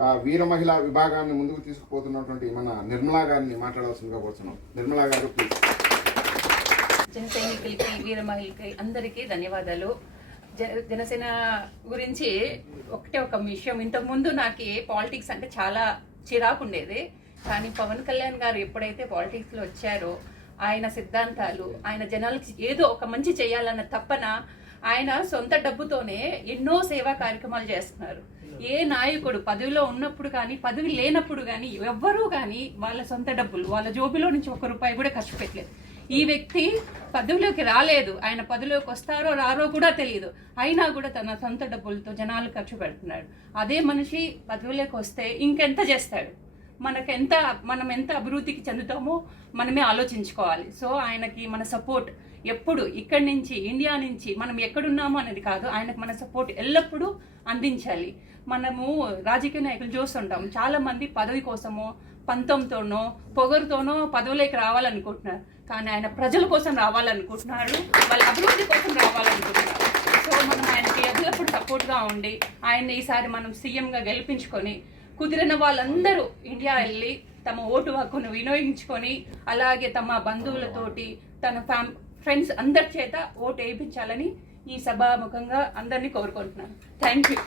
వీర మహిళా విభాగాన్ని ముందుకు తీసుకుపోతున్నటువంటి మన నిర్మలా గారిని మాట్లాడాల్సిందిగా కోరుతున్నాం. నిర్మలా గారు ప్లీజ్ జన వీర మహిళకి అందరికీ ధన్యవాదాలు. జ- జనసేన గురించి ఒకటే ఒక విషయం. ఇంతకుముందు నాకు పాలిటిక్స్ అంటే చాలా చిరాకు ఉండేది. కానీ పవన్ కళ్యాణ్ గారు ఎప్పుడైతే పాలిటిక్స్లో వచ్చారో ఆయన సిద్ధాంతాలు ఆయన జనాలకి ఏదో ఒక మంచి చేయాలన్న తప్పన ఆయన సొంత డబ్బుతోనే ఎన్నో సేవా కార్యక్రమాలు చేస్తున్నారు. ఏ నాయకుడు పదవిలో ఉన్నప్పుడు కానీ పదవి లేనప్పుడు కానీ ఎవ్వరూ కానీ వాళ్ళ సొంత డబ్బులు వాళ్ళ జోబిలో నుంచి ఒక రూపాయి కూడా ఖర్చు పెట్టలేదు. ఈ వ్యక్తి పదవిలోకి రాలేదు. ఆయన పదవిలోకి వస్తారో రారో కూడా తెలియదు అయినా కూడా తన సొంత డబ్బులతో జనాలు ఖర్చు పెడుతున్నాడు. అదే మనిషి పదవిలోకి వస్తే ఇంకెంత చేస్తాడు? మనకు ఎంత మనం ఎంత అభివృద్ధికి చెందుతామో మనమే ఆలోచించుకోవాలి. సో ఆయనకి మన సపోర్ట్ ఎప్పుడు ఇక్కడి నుంచి ఇండియా నుంచి మనం ఎక్కడున్నామో అనేది కాదు ఆయనకు మన సపోర్ట్ ఎల్లప్పుడూ అందించాలి. మనము రాజకీయ నాయకులు చూస్తుంటాం. చాలా మంది పదవి కోసమో పంతంతోనో పొగరుతోనో పదవులోకి రావాలనుకుంటున్నారు. కానీ ఆయన ప్రజల కోసం రావాలనుకుంటున్నారు వాళ్ళ అభివృద్ధి కోసం రావాలనుకుంటున్నారు. సో మనం ఆయనకి ఎల్లప్పుడు సపోర్ట్గా ఉండి ఆయన్ని ఈసారి మనం సీఎంగా గెలిపించుకొని కుదిరిన వాళ్ళందరూ ఇండియా వెళ్ళి తమ ఓటు హక్కును వినియోగించుకొని అలాగే తమ బంధువులతోటి తన ఫ్యామ్ ఫ్రెండ్స్ అందరి చేత ఓటు వేయించాలని ఈ సభాముఖంగా అందరినీ కోరుకుంటున్నాను. Thank you